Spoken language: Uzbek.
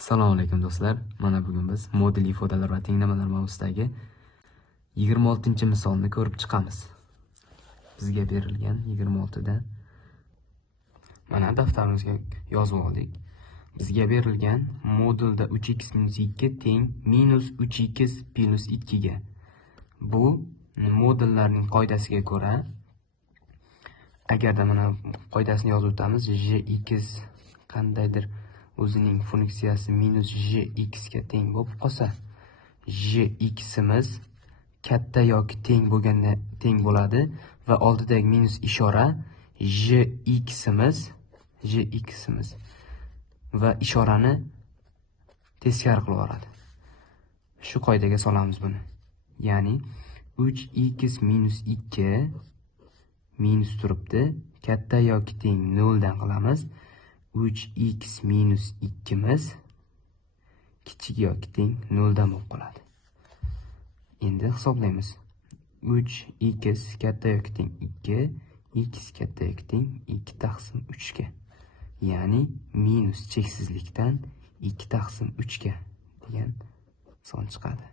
Assalomu alaykum do'stlar. Mana bugun biz model ifodalar va tenglamalar mavzusidagi 26-misolni ko'rib chiqamiz. Bizga berilgan 26 da mana daftarimizga yozib oldik. Bizga berilgan modulda 3x - 2 teng -3x + 2 ga. Bu modullarning qoidasiga ko'ra, agarda mana qoidasini yozib o'tamiz, jx qandaydir o'zining funksiyasi -jx ga teng bo'lib qolsa, jximiz katta yoki teng bo'lganda teng bo'ladi va oldidagi minus ishora jximiz va ishorani teskari qilib yuboradi. Shu qoidaga solamiz buni. Ya'ni 3x - 2 minus turibdi, katta yoki teng 0 dan qilamiz. 3x - 2 miz kichik yoki teng 0 dan bo'lib qoladi. Endi hisoblaymiz. 3x katta yoki teng 2, x katta yoki teng 2 taqsim 3 ga. Ya'ni minus cheksizlikdan 2 taqsim 3 ga degan son chiqadi.